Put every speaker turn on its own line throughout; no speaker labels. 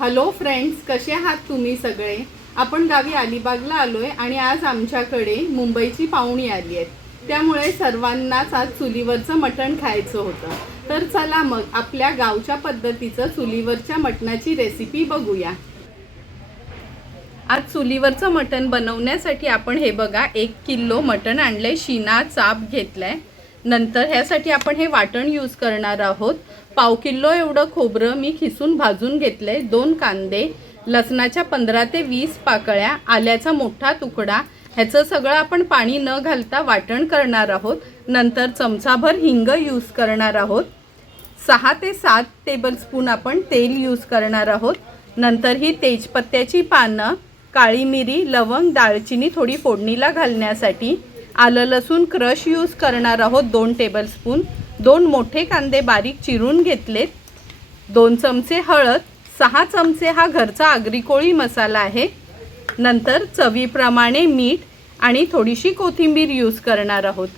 Hello friends कसे आहात तुम्ही सगळे? आपण गावी अलिबागला आलोय आणि आज आमच्याकडे मुंबईची पाहुणी आली आहेत त्यामुळे सर्वांनाच आज चुलीवरचं मटण खायचं होतं. तर चला मग आपल्या गावच्या पद्धतीचं चुलीवरच्या मटणाची रेसिपी बघूया. आज चुलीवरचं मटण बनवण्यासाठी आपण हे बघा एक किलो मटण आणले शिना चाप घेतलाय. नंतर ह्यासाठी आपण हे वाटण यूज करणार आहोत. पाव किलो एवढं खोबरं मी खिसून भाजून घेतलं आहे दोन कांदे लसणाच्या पंधरा ते वीस पाकळ्या आल्याचा मोठा तुकडा. ह्याचं सगळं आपण पाणी न घालता वाटण करणार आहोत. नंतर चमचाभर हिंग यूज करणार आहोत. सहा ते सात टेबलस्पून आपण तेल यूज करणार आहोत. नंतर ही तेजपत्त्याची पानं काळी मिरी लवंग दालचिनी थोडी फोडणीला घालण्यासाठी आलं लसूण क्रश यूज करणार आहोत दोन टेबलस्पून दोन मोठे कांदे बारीक चिरून घेतलेत. दोन चमचे हळद सहा चमचे हा घरचा आगरी कोळी मसाला आहे. नंतर चवीप्रमाणे मीठ आणि थोडीशी कोथिंबीर यूज करणार आहोत.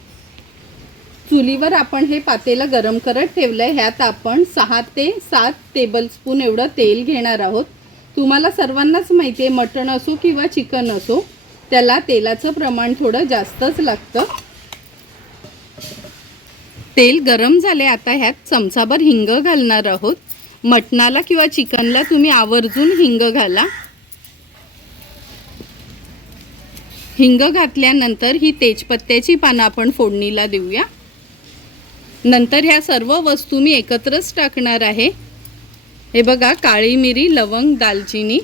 चुलीवर आपण हे पातेलं गरम करत ठेवलं आहे ह्यात आपण सहा ते सात टेबलस्पून एवढं तेल घेणार आहोत. तुम्हाला सर्वांनाच माहिती आहे मटण असो किंवा चिकन असो त्याला तेलाचं प्रमाण थोडं जास्तच लागतं. तेल गरम झाले आता ह्यात चमचाभर हिंग घालणार आहोत. मटणाला किंवा चिकनला तुम्ही आवर्जून हिंग घाला. हिंग घातल्यानंतर ही तेजपत्त्याची पानं आपण फोडणीला देऊया. नंतर ह्या सर्व वस्तू मी एकत्रच टाकणार आहे. हे बघा काळी मिरी लवंग दालचिनी.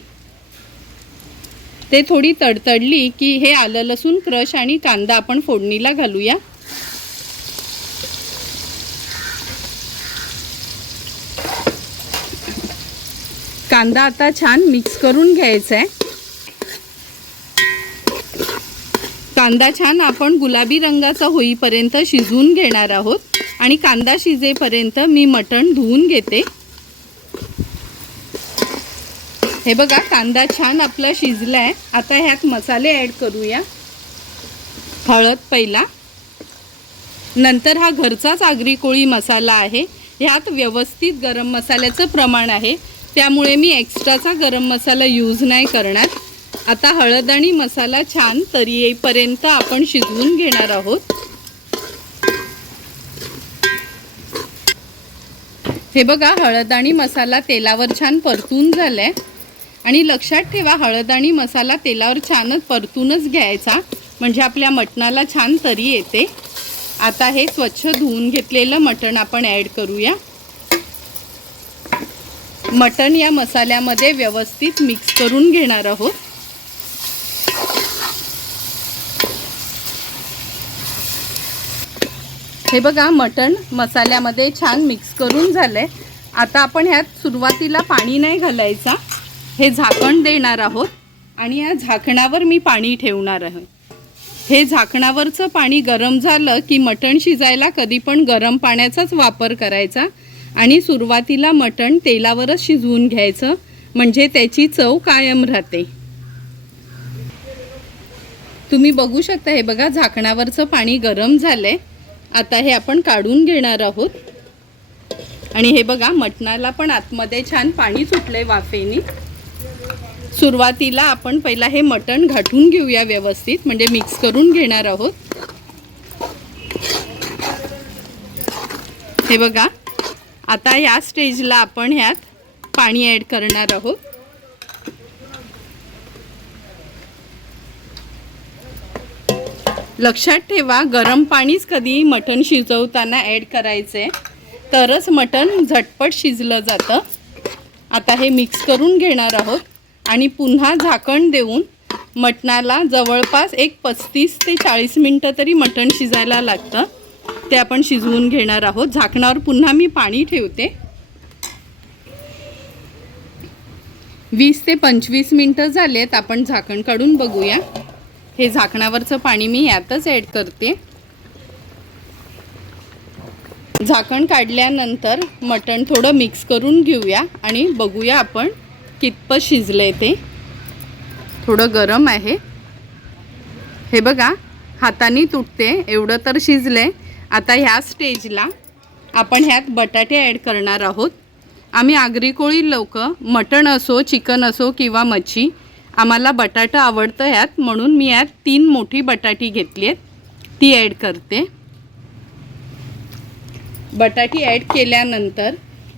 ते थोडी तडतडली की हे आलं लसूण क्रश आणि कांदा आपण फोडणीला घालूया. कांदा आता छान मिक्स करून घ्यायचा आहे. कांदा छान आपण गुलाबी रंगाचा होईपर्यंत शिजवून घेणार आहोत. आणि कांदा शिजेपर्यंत मी मटण धुवून घेते. हे बघा कांदा छान आपला शिजला आहे आता ह्यात मसाले ॲड करूया. हळद पहिला. नंतर हा घरचाच आगरी कोळी मसाला आहे. ह्यात व्यवस्थित गरम मसाल्याचं प्रमाण आहे. त्यामुळे मी एक्स्ट्राचा गरम मसाला यूज नाही करणार. आता हळद आणि मसाला छान तरी येईपर्यंत आपण शिजवून घेणार आहोत. हे बघा हळद आणि मसाला तेलावर छान परतून झालाय. आणि लक्षात ठेवा हळद आणि मसाला तेलावर छानच परतूनच घ्यायचा. म्हणजे आपल्या मटणाला छान तरी येते. आता हे स्वच्छ धुवून घेतलेलं मटण आपण ॲड करूया. मटण या मसाल्यामध्ये व्यवस्थित मिक्स करून घेणार आहोत. हे बघा मटण मसाल्यामध्ये छान मिक्स करून झालंय. आता आपण ह्यात सुरुवातीला पाणी नाही घालायचा. हे झाकण देणार आहोत आणि या झाकणावर मी पाणी ठेवणार आहे. हे झाकणावरचं पाणी गरम झालं की मटण शिजायला कधी पण गरम पाण्याचाच वापर करायचा. आणि सुरुवातीला मटण तेलावरच शिजवून घ्यायचं म्हणजे त्याची चव कायम राहते. तुम्ही बघू शकता हे बघा झाकणावरचं पाणी गरम झालं आहे आता हे आपण काढून घेणार आहोत. आणि हे बघा मटणाला पण आतमध्ये छान पाणी सुटलंय वाफेनी. सुरुवातीला आपण पहिला हे मटण घाटून घेऊया व्यवस्थित म्हणजे मिक्स करून घेणार आहोत. हे बघा आता या स्टेजला आपण ह्यात पाणी ॲड करणार आहोत. लक्षात ठेवा गरम पाणीच कधी मटण शिजवताना ॲड करायचं. आहे तरच मटण झटपट शिजलं जातं. आता हे मिक्स करून घेणार आहोत आणि पुन्हा झाकण देऊन मटणाला जवळपास एक पस्तीस ते चाळीस मिनटं तरी मटण शिजायला लागतं. ते आपण शिजवून घेणार आहोत. झाकणावर पुन्हा मी पाणी ठेवते. वीस ते पंचवीस मिनटं झालेत. आपण झाकण काढून बघूया. हे झाकणावरचं पाणी मी यातच ॲड करते. झाकण काढल्यानंतर मटण थोडं मिक्स करून घेऊया आणि बघूया आपण कितपत आहे ते. थोडं गरम आहे. हे बघा हाताने तुटते. एवढं तर शिजलं आहे आता ह्या स्टेजला आपण ह्यात बटाटे ॲड करणार आहोत. आम्ही आगरी कोळी लोक मटण असो चिकन असो किंवा मच्छी आम्हाला बटाटा आवडतं ह्यात म्हणून मी यात तीन मोठी बटाटी घेतली आहेत. ती ॲड करते. बटाटी ॲड केल्यानंतर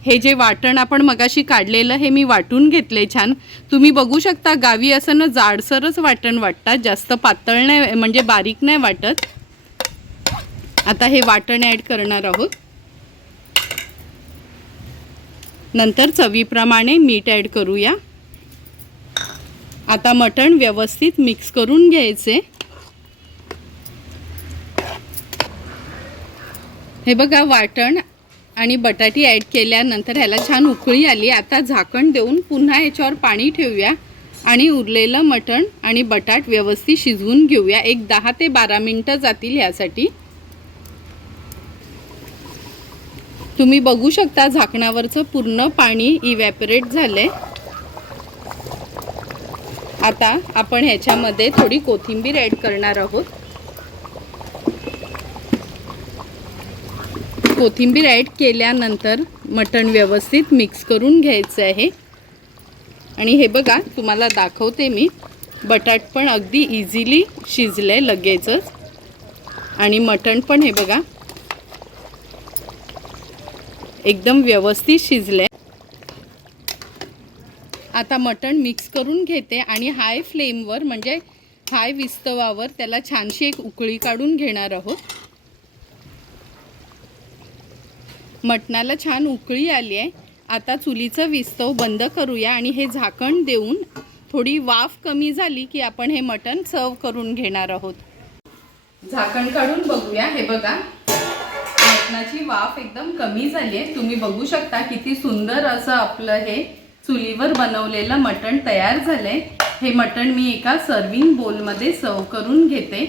हे जे वाटण आपण मगाशी काढलेलं हे मी वाटून घेतले छान. तुम्ही बघू शकता गावी असं ना जाडसरच वाटण वाटतात जास्त पातळ नाही म्हणजे बारीक नाही वाटत. आता हे वाटण ॲड करणार आहोत. नंतर चवीप्रमाणे मीठ ॲड करूया. आता मटण व्यवस्थित मिक्स करून घ्यायचे. हे बघा वाटण आणि बटाटी ॲड केल्यानंतर ह्याला छान उकळी आली. आता झाकण देऊन पुन्हा याच्यावर पाणी ठेवूया आणि उरलेलं मटण आणि बटाट व्यवस्थित शिजवून घेऊया. एक दहा ते बारा मिनटं जातील ह्यासाठी. तुम्ही बघू शकता झाकणावरचं पूर्ण पाणी इव्हॅपरेट झालं आहे आता आपण ह्याच्यामध्ये थोडी कोथिंबीर ॲड करणार आहोत. कोथिंबीर ॲड केल्यानंतर मटण व्यवस्थित मिक्स करून घ्यायचं आहे. आणि हे बघा तुम्हाला दाखवते मी. बटाट पण अगदी इझिली शिजलं आहे लगेचच. आणि मटण पण हे बघा एकदम व्यवस्थित शिजले. आता मटण मिक्स करून घेते आणि हाय फ्लेमवर म्हणजे हाय विस्तवावर त्याला छानशी एक उकळी काढून घेणार आहोत. मटणाला छान उकळी आली आहे. आता चुलीचं विस्तव बंद करूया आणि हे झाकण देऊन थोडी वाफ कमी झाली की आपण हे मटण सर्व करून घेणार आहोत. झाकण काढून बघूया. हे बघा. मटणाची वाफ एकदम कमी झाली आहे. तुम्ही बघू शकता किती सुंदर असं आपलं हे चुलीवर बनवलेलं मटण तयार झालंय. हे मटण मी एका सर्विंग बोलमध्ये सर्व करून घेते.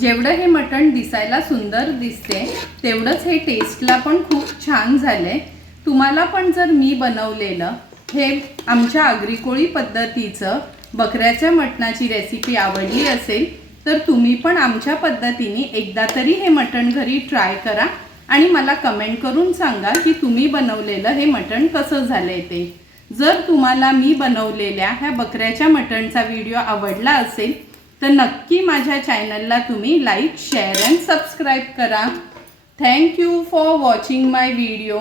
जेवढं हे मटण दिसायला सुंदर दिसते तेवढंच हे टेस्टला पण खूप छान झालंय. तुम्हाला पण जर मी बनवलेलं हे आमच्या आग्रिकोळी पद्धतीचं बकऱ्याच्या मटणाची रेसिपी आवडली असेल तर तुम्ही पण आमच्या पद्धतीने एकदा तरी हे मटण घरी ट्राय करा आणि मला कमेंट करून सांगा की तुम्ही बनवलेलं हे मटण कसं झालंय ते. जर तुम्हाला मी बनवलेल्या ह्या बकऱ्याच्या मटणचा व्हिडिओ आवडला असेल तर नक्की माझ्या चॅनलला तुम्ही लाईक शेअर अँड सबस्क्राईब करा. Thank you for watching my video